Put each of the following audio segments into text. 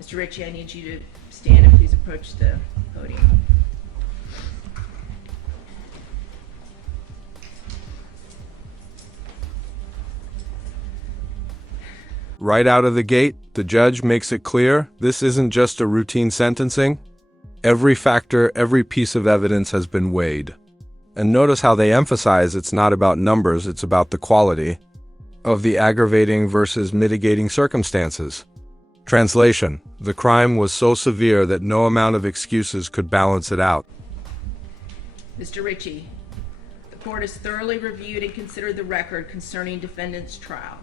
Mr. Ritchie, I need you to stand and please approach the podium. Right out of the gate, the judge makes it clear this isn't just a routine sentencing. Every factor, every piece of evidence has been weighed. And notice how they emphasize it's not about numbers, it's about the quality of the aggravating versus mitigating circumstances. Translation: the crime was so severe that no amount of excuses could balance it out. Mr. Ritchie, the court has thoroughly reviewed and considered the record concerning defendant's trial,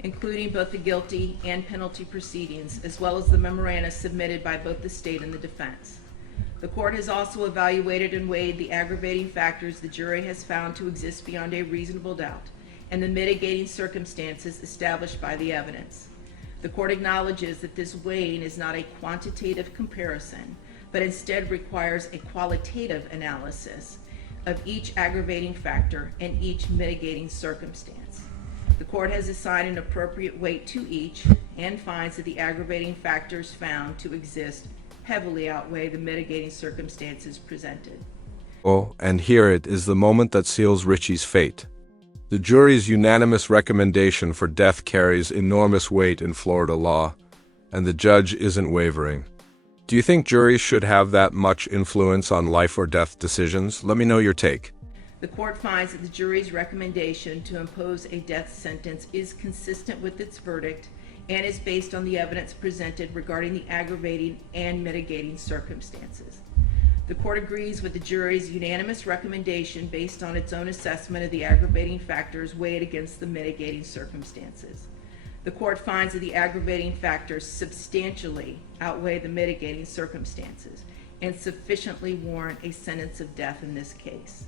including both the guilty and penalty proceedings, as well as the memoranda submitted by both the state and the defense. The court has also evaluated and weighed the aggravating factors the jury has found to exist beyond a reasonable doubt, and the mitigating circumstances established by the evidence. The court acknowledges that this weighing is not a quantitative comparison, but instead requires a qualitative analysis of each aggravating factor and each mitigating circumstance. The court has assigned an appropriate weight to each and finds that the aggravating factors found to exist heavily outweigh the mitigating circumstances presented. Oh, and here it is, the moment that seals Ritchie's fate. The jury's unanimous recommendation for death carries enormous weight in Florida law, and the judge isn't wavering. Do you think juries should have that much influence on life or death decisions? Let me know your take. The court finds that the jury's recommendation to impose a death sentence is consistent with its verdict and is based on the evidence presented regarding the aggravating and mitigating circumstances. The court agrees with the jury's unanimous recommendation based on its own assessment of the aggravating factors weighed against the mitigating circumstances. The court finds that the aggravating factors substantially outweigh the mitigating circumstances and sufficiently warrant a sentence of death in this case.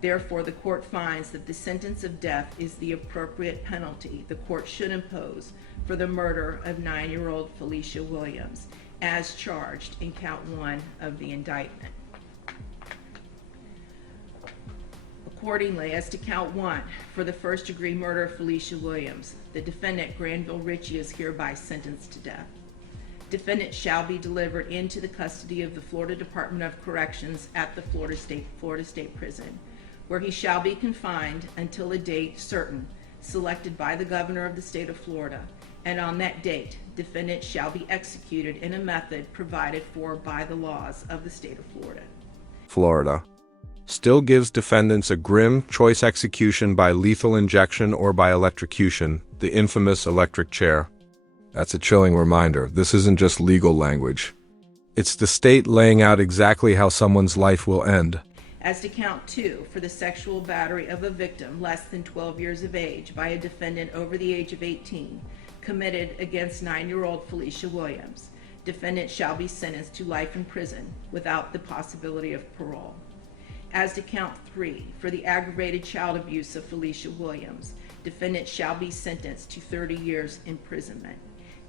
Therefore, the court finds that the sentence of death is the appropriate penalty the court should impose for the murder of 9-year-old Felicia Williams, as charged in count 1 of the indictment. Accordingly, as to count 1, for the first-degree murder of Felicia Williams, the defendant, Granville Richie, is hereby sentenced to death. Defendant shall be delivered into the custody of the Florida Department of Corrections at the Florida State Prison, where he shall be confined until a date certain selected by the governor of the state of Florida, and on that date, defendant shall be executed in a method provided for by the laws of the state of Florida. Florida still gives defendants a grim choice execution by lethal injection or by electrocution, the infamous electric chair. That's a chilling reminder. This isn't just legal language. It's the state laying out exactly how someone's life will end. As to count 2, for the sexual battery of a victim less than 12 years of age by a defendant over the age of 18, committed against 9-year-old Felicia Williams, defendant shall be sentenced to life in prison without the possibility of parole. As to count 3, for the aggravated child abuse of Felicia Williams, defendant shall be sentenced to 30 years imprisonment.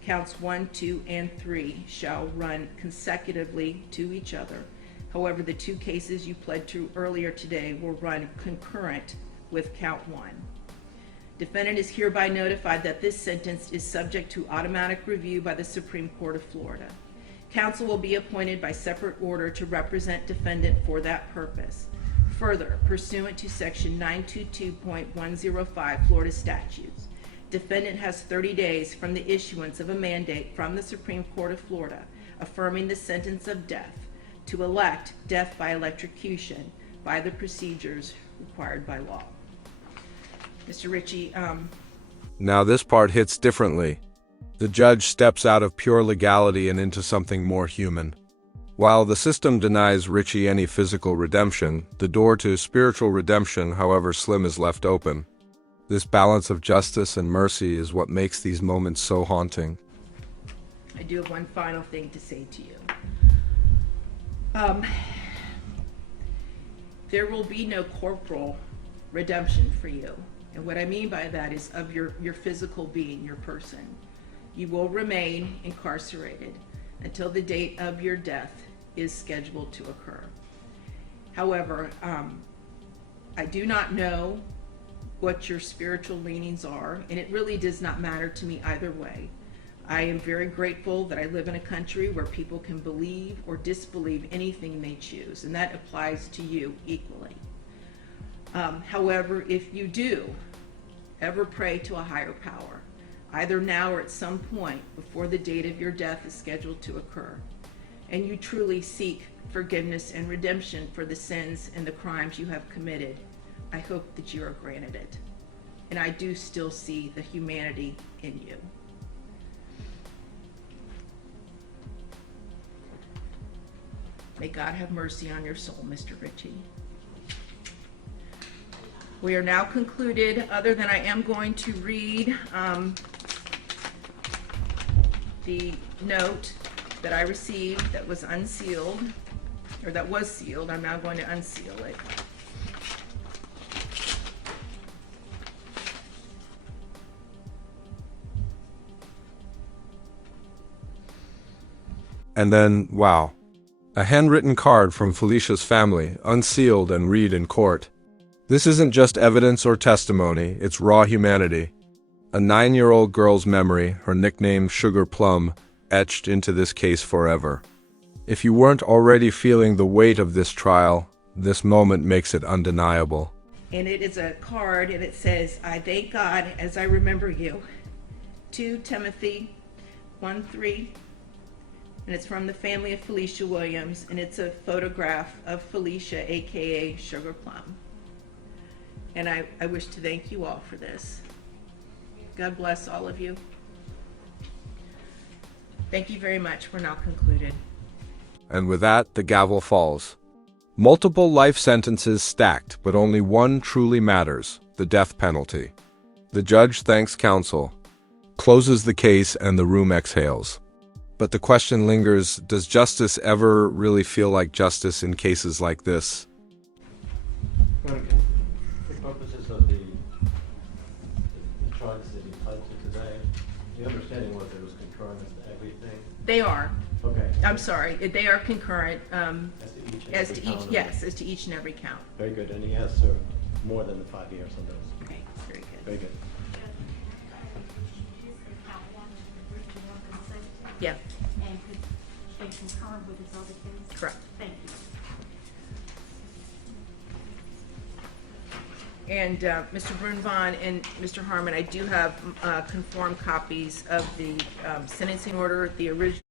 Counts 1, 2, and 3 shall run consecutively to each other. However, the 2 cases you pled to earlier today will run concurrent with count 1. Defendant is hereby notified that this sentence is subject to automatic review by the Supreme Court of Florida. Counsel will be appointed by separate order to represent defendant for that purpose. Further, pursuant to section 922.105 Florida statutes, defendant has 30 days from the issuance of a mandate from the Supreme Court of Florida affirming the sentence of death to elect death by electrocution by the procedures required by law. Mr. Ritchie, Now this part hits differently. The judge steps out of pure legality and into something more human. While the system denies Ritchie any physical redemption, the door to spiritual redemption, however slim, is left open. This balance of justice and mercy is what makes these moments so haunting. I do have one final thing to say to you. There will be no corporal redemption for you. And what I mean by that is of your physical being, your person. You will remain incarcerated until the date of your death is scheduled to occur. However, I do not know what your spiritual leanings are, and it really does not matter to me either way. I am very grateful that I live in a country where people can believe or disbelieve anything they choose, and that applies to you equally. However, if you do ever pray to a higher power, either now or at some point before the date of your death is scheduled to occur, and you truly seek forgiveness and redemption for the sins and the crimes you have committed, I hope that you are granted it. And I do still see the humanity in you. May God have mercy on your soul, Mr. Ritchie. We are now concluded, other than I am going to read the note that I received that was unsealed, or that was sealed. I'm now going to unseal it. And then, wow, a handwritten card from Felicia's family, unsealed and read in court. This isn't just evidence or testimony, it's raw humanity. A 9-year-old girl's memory, her nickname Sugar Plum, etched into this case forever. If you weren't already feeling the weight of this trial, this moment makes it undeniable. And it is a card, and it says, "I thank God as I remember you." 2 Timothy 1:3. And it's from the family of Felicia Williams, and it's a photograph of Felicia, aka Sugar Plum. And I wish to thank you all for this. God bless all of you. Thank you very much. We're now concluded. And with that, the gavel falls. Multiple life sentences stacked, but only one truly matters, the death penalty. The judge thanks counsel, closes the case, and the room exhales. But the question lingers, does justice ever really feel like justice in cases like this? For purposes of the charges that you pled to today, the understanding was there was concurrence to everything? They are. Okay. I'm sorry. They are concurrent. As to each and every count of Yes, it. as to each and every count. Very good, and he has served more than the 5 years on those. Okay, very good. Very good. Yeah, And concurrent with his other case? correct. Thank you. And Mr. Brunvon and Mr. Harmon, I do have conformed copies of the sentencing order, the original.